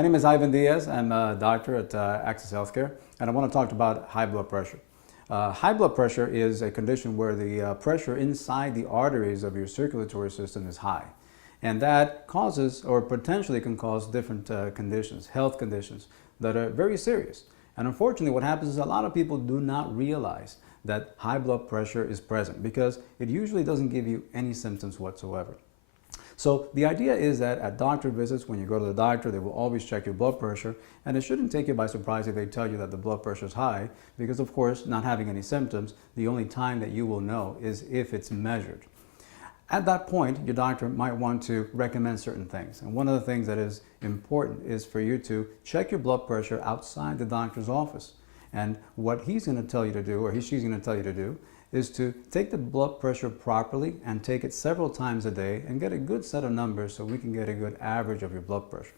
My name is Ivan Diaz. I'm a doctor at Access Healthcare, and I want to talk about high blood pressure. High blood pressure is a condition where the pressure inside the arteries of your circulatory system is high. And that causes, or potentially can cause, different conditions, health conditions that are very serious. And unfortunately, what happens is a lot of people do not realize that high blood pressure is present because it usually doesn't give you any symptoms whatsoever. So the idea is that at doctor visits, when you go to the doctor, they will always check your blood pressure, and it shouldn't take you by surprise if they tell you that the blood pressure is high, because of course, not having any symptoms, the only time that you will know is if it's measured. At that point, your doctor might want to recommend certain things. And one of the things that is important is for you to check your blood pressure outside the doctor's office. And what he's going to tell you to do, or she's going to tell you to do, is to take the blood pressure properly and take it several times a day and get a good set of numbers so we can get a good average of your blood pressure.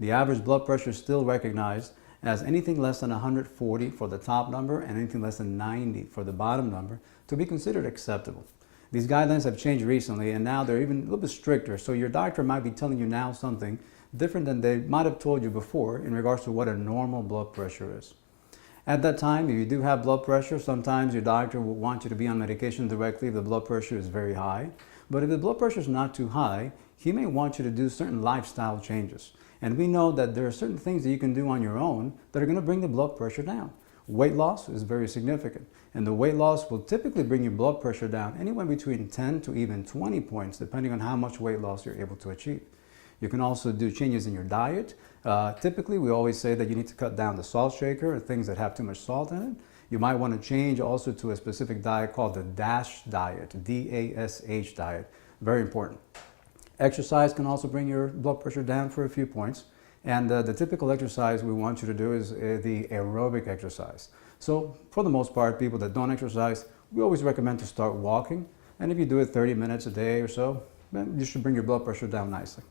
The average blood pressure is still recognized as anything less than 140 for the top number and anything less than 90 for the bottom number to be considered acceptable. These guidelines have changed recently, and now they're even a little bit stricter, so your doctor might be telling you now something different than they might have told you before in regards to what a normal blood pressure is. At that time, if you do have blood pressure, sometimes your doctor will want you to be on medication directly if the blood pressure is very high. But if the blood pressure is not too high, he may want you to do certain lifestyle changes. And we know that there are certain things that you can do on your own that are going to bring the blood pressure down. Weight loss is very significant, and the weight loss will typically bring your blood pressure down anywhere between 10 to even 20 points, depending on how much weight loss you're able to achieve. You can also do changes in your diet. Typically, we always say that you need to cut down the salt shaker or things that have too much salt in it. You might want to change also to a specific diet called the DASH diet, D-A-S-H diet. Very important. Exercise can also bring your blood pressure down for a few points. And the typical exercise we want you to do is the aerobic exercise. So for the most part, people that don't exercise, we always recommend to start walking. And if you do it 30 minutes a day or so, then you should bring your blood pressure down nicely.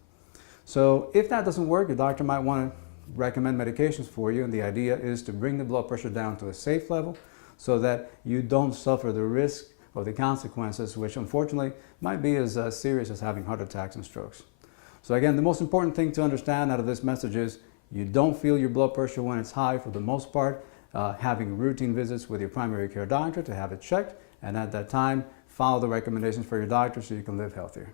So if that doesn't work, your doctor might want to recommend medications for you, and the idea is to bring the blood pressure down to a safe level so that you don't suffer the risk or the consequences, which unfortunately might be as serious as having heart attacks and strokes. So again, the most important thing to understand out of this message is you don't feel your blood pressure when it's high for the most part, having routine visits with your primary care doctor to have it checked, and at that time, follow the recommendations for your doctor so you can live healthier.